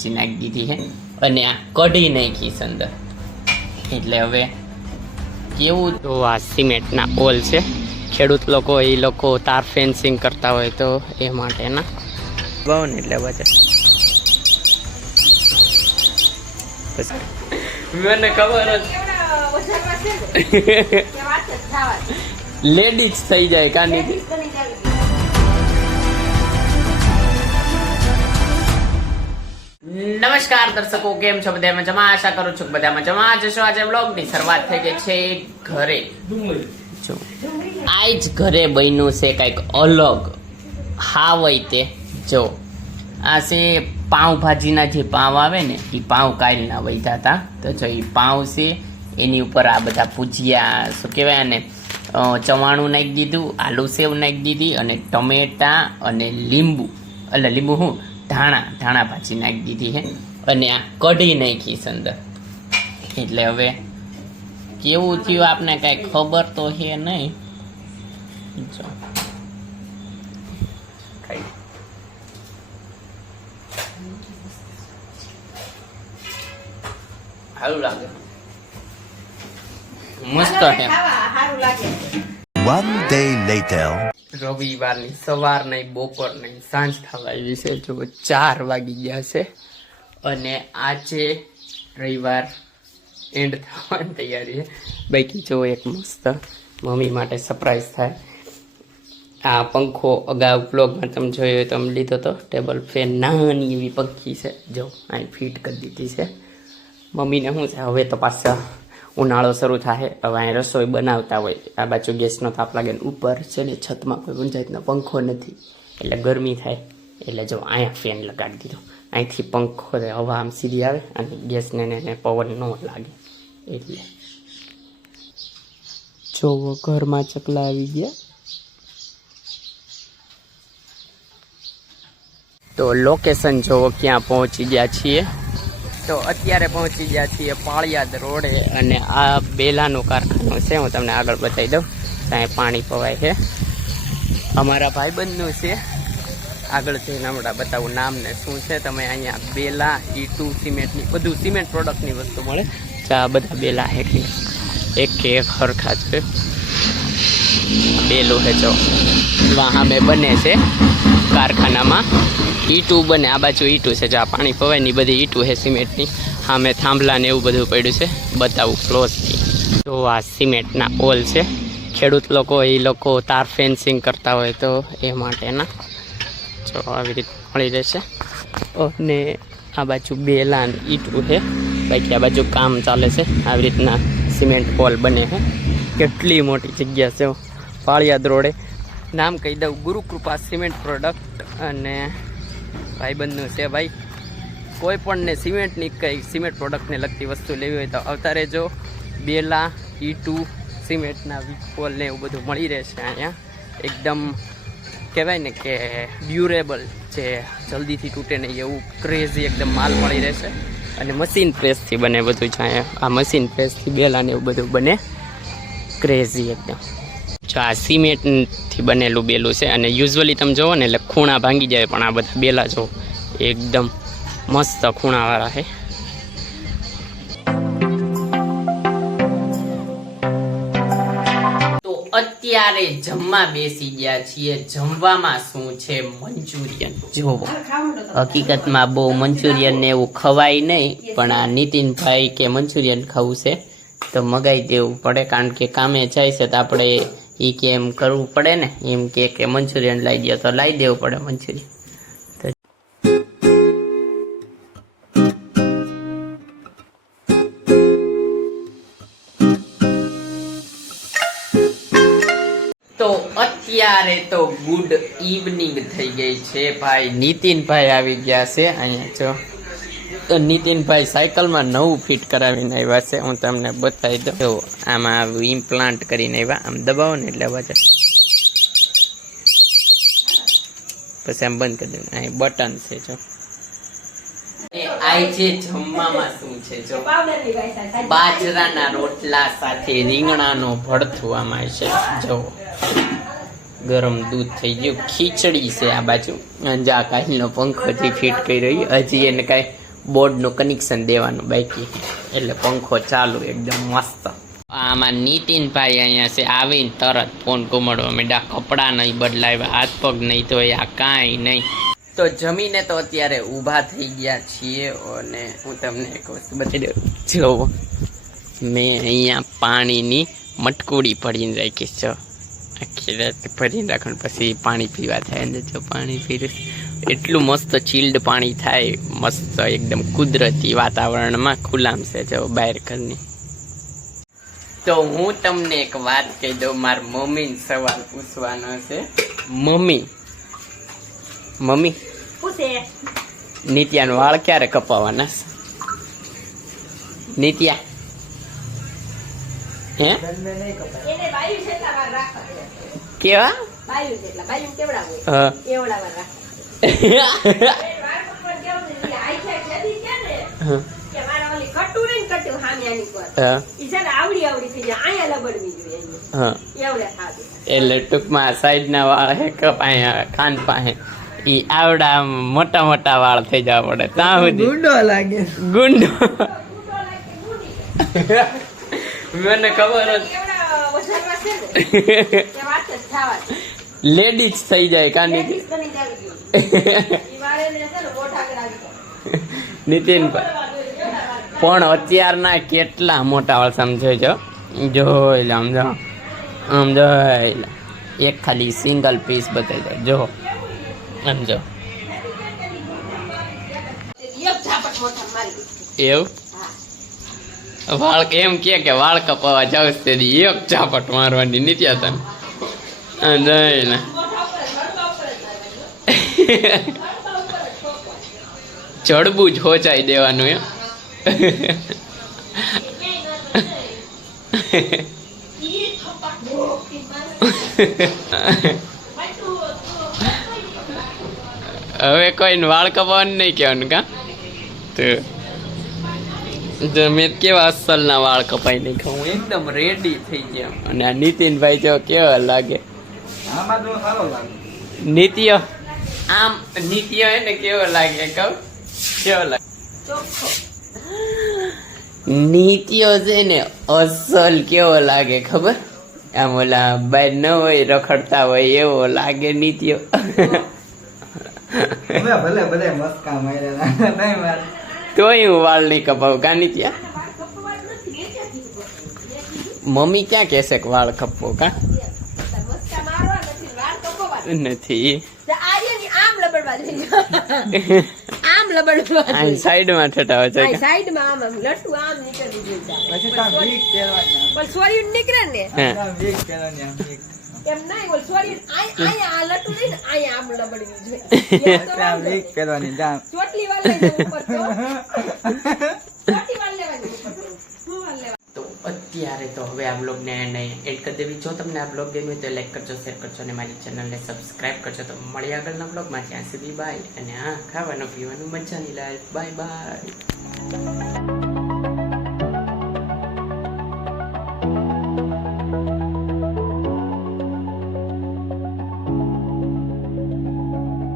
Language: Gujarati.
ભાજી નાખી દીધી છે અને આ કઢી નાખી છે અંદર. એટલે હવે કેવું તો આ સિમેન્ટના પોલ છે. ખેડૂત લોકો એ લોકો તાર ફેન્સિંગ કરતા હોય તો એ માટેના બહુ ને એટલે બધા મને ખબર લેડીઝ થઈ જાય કાની. નમસ્કાર દર્શકો, કેમ છો બધા મજામાં? આશા કરું છું બધા મજામાં જશો. આજે વ્લોગની શરૂઆત થઈ ગઈ છે ઘરે. જો આજ ઘરે બન્યું છે કઈક અલગ. હા વઈ તે જો આ છે પાઉંભાજીના જે પાઉં આવે ને એ પાઉં કાલના વૈધા હતા. તો જો એ પાઉં છે એની ઉપર આ બધા ભુજિયા શું કહેવાય ને ચવાણું નાખી દીધું, આલુ સેવ નાખી દીધી અને ટમેટા અને લીંબુ એટલે લીંબુ હું ધાણા ભાજી નાખી દીધી છે અને આ કઢી નાખી છે અંદર. એટલે હવે કેવું થયું આપને કાંઈ ખબર તો છે નહીં. જો સારું લાગે, મસ્ત છે. One day later. રવિવારની સવાર નહીં, બપોર નહીં, સાંજ થવા આવી છે. જો 4 વાગી ગયા છે અને આજે રવિવાર એન્ડ થવાની તૈયારી છે. બાકી જો એક મસ્ત મમ્મી માટે સરપ્રાઈઝ થાય. આ પંખો અગાઉ બ્લોગમાં તમે જોયો હોય તો અમે લીધો હતો. ટેબલ ફેન નાની એવી પંખી છે, જો અહીં ફિટ કરી દીધી છે. મમ્મીને શું છે હવે તો પાછા ઉનાળો શરૂ થાય, હવે અહીં રસોઈ બનાવતા હોય. આ બાજુ ગેસનો તાપ લાગે ને ઉપર છે ને છતમાં કોઈ પંચાયતનો પંખો નથી એટલે ગરમી થાય. એટલે જો અહીંયા ફેન લગાડી દીધો. અહીંથી પંખો હવા આમ સીધી આવે અને ગેસને ને પવન ન લાગે. એટલે જોવો ઘરમાં ચકલા આવી ગયા. તો લોકેશન જોવો ક્યાં પહોંચી ગયા છીએ. તો અત્યારે પહોંચી ગયા છીએ પાળિયાદ રોડે અને આ બેલાનું કારખાનું છે. હું તમને આગળ બતાવી દઉં. ત્યાં પાણી પવાય છે. અમારા ભાઈબંધનું છે. આગળ જઈને હમણાં બતાવું નામ ને શું છે. તમે અહીંયા બેલા, ઈટુ, સિમેન્ટની બધું સિમેન્ટ પ્રોડક્ટની વસ્તુ મળે. આ બધા બેલા એક હરખા છે. બેલું છે જો વાહમે બને છે કારખાનામાં. ઈટું બને, આ બાજુ ઈટું છે. જો આ પાણી પવાય ની બધી ઈટું છે સિમેન્ટની. સામે થાંભલા ને એવું બધું પડ્યું છે. બતાવું ક્લોઝથી. તો આ સિમેન્ટના પોલ છે. ખેડૂત લોકો એ લોકો તાર ફેન્સિંગ કરતા હોય તો એ માટેના જો આવી રીતે મળી રહેશે. અને આ બાજુ બેલા ને ઈટું છે. બાકી આ બાજુ કામ ચાલે છે. આવી રીતના સિમેન્ટ પોલ બને છે. કેટલી મોટી જગ્યા છે પાળિયાદ રોડે. નામ કહી દઉં, ગુરુકૃપા સિમેન્ટ પ્રોડક્ટ. અને ભાઈબંધનું છે. ભાઈ કોઈ પણને સિમેન્ટની કંઈ સિમેન્ટ પ્રોડક્ટને લગતી વસ્તુ લેવી હોય તો આવતા રહેજો. બેલા, ઈટુ, સિમેન્ટના પોલ ને એવું બધું મળી રહેશે અહીંયા. એકદમ કહેવાય ને કે ડ્યુરેબલ છે, જલ્દીથી તૂટે નહીં એવું ક્રેઝી એકદમ માલ મળી રહેશે. અને મશીન પ્રેસથી બને બધું જ અહીંયા. આ મશીન પ્રેસથી બેલા ને એવું બધું બને ક્રેઝી એકદમ. જો આ સિમેન્ટથી બનેલું બેલું છે અને યુઝ્યુઅલી તમે જુઓ ને એટલે ખૂણા ભાંગી જાય, પણ આ બધા બેલા જો એકદમ મસ્ત ખૂણાવાળા છે. તો અત્યારે જમવા બેસી ગયા છીએ. જમવામાં શું છે? મંચુરિયન. જોવો હકીકતમાં બહુ મંચુરિયન ને એવું ખવાય નહીં, પણ આ નીતિનભાઈ કે મંચુરિયન ખાવું છે તો મગાઈ દેવું પડે. કારણ કે કામે જાય છે તો આપણે એ કે એમ કરવું પડે ને. એમ કે મંચુરિયન લાવી દો તો લાવી દેવું પડે મંચુરિયન. તો અત્યારે તો ગુડ ઇવનિંગ થઈ ગઈ છે ભાઈ. નીતિનભાઈ આવી ગયા છે અહીંયા. જો તો નીતિનભાઈ સાયકલમાં નવું ફિટ કરાવીને આવ્યા છે. હું તમને બતાવી દઉં. જો આમાં ઇમ્પ્લાન્ટ કરીને આવ્યા. આમ દબાવો ને એટલે અવાજ પછી આમ બંધ કરી દઉં. અહીં બટન છે. જો આજે જમવામાં શું છે? જો બાજરાના રોટલા સાથે રીંગણાનો ભરથું આમાં છે. જો ગરમ દૂધ થઈ ગયું. ખીચડી છે આ બાજુ. અંજા કાલનો પંખોથી ફિટ કરી રહી. હજી એને કાંઈ બોર્ડનું કનેક્શન દેવાનું બાકી, એટલે પંખો ચાલુ એકદમ મસ્ત. આમાં નીતિનભાઈ અહીંયા છે, આવીને તરત ફોન ઘુમાડવા માંડ્યા, કપડાં નહીં બદલાવ્યા, હાથ પગ નહીં તો આ કાંઈ નહીં. તો જમીને તો અત્યારે ઊભા થઈ ગયા છીએ, અને હું તમને એક વસ્તુ બતાવી દઉં. જો મેં અહીંયા પાણીની મટકુડી ભરીને રાખીશ. જો આખી રાત ભરીને રાખવાનું, પછી પાણી પીવા થાય. અંદર જો પાણી પીરું, એટલું મસ્ત ચીલ્ડ પાણી થાય, મસ્ત એકદમ કુદરતી વાતાવરણમાં ખુલ્લામ છે જો બહાર ઘરની. તો હું તમને એક વાત કહી દઉં, મારા મમ્મીને સવાલ પૂછવાનો છે. મમ્મી નિત્યાનો વાળ ક્યારે કપાવવાના છે? નિત્યા હે કેવા એટલે ટૂંકમાં સાઈડ ના વાળ હે કપાય કાન પાસે, ઈ આવડા મોટા મોટા વાળ થઈ જવા પડે. ત્યાં સુધી ગુંડો લાગે, ગુંડો. મને ખબર લેડીઝ થઈ જાય કાની નીતિન. પણ અત્યારના કેટલા મોટા વાળ સમજો છો, જોઈ લે સમજો, આમ જોઈ લે, એક ખાલી સિંગલ પીસ બતાવી દો. જો સમજો એવું વાળ એમ કે વાળ કપાવા જાવ તે એક ચાપટ મારવાની નિત્યા તને જોઈ ને જડબું જ હોચાઈ દેવાનું એમ. હવે કોઈને વાળ કપાવાનું નહીં કહેવાનું કા? તો મેં કેવા અસલના વાળ કપાઈ નહીં ખાઉં, એકદમ રેડી થઈ ગયા. અને આ નીતિનભાઈ જો કેવા લાગે નીતિયો, આમ નીતિયો હે ને કેવો લાગે કહું, કેવો લાગે નીતિયો છે ને અસલ કેવો લાગે ખબર? આમ ઓલા બાર ન હોય રખડતા હોય એવો લાગે નીતિયો. તોય હું વાળ નહીં કપાવું કા નીતિયા? મમ્મી ક્યાં કહેશે કે વાળ કપવો કા? નથી સાઈડમાં ઠટાવે છે, નીકળે ને એમ નહીં બોલ સોરી આ લટુ લઈને આયા આમ લબડવી જોઈએ. કરવાની જામ ચોટલી વાળ લઈને ઉપર તો ચોટલી વાળ લેવાની ઉપર તો અત્યારે તો હવે આ બ્લોગને એન્ડ કરી દેવી. જો તમને આ બ્લોગ ગમ્યો તો લાઈક કરજો, શેર કરજો અને મારી ચેનલને સબસ્ક્રાઇબ કરજો. તો મળીએ આગળના બ્લોગમાં, ત્યાં સુધી બાય. અને હા, ખાવાનું પીવાનું મજાની લાઈફ. Bye bye.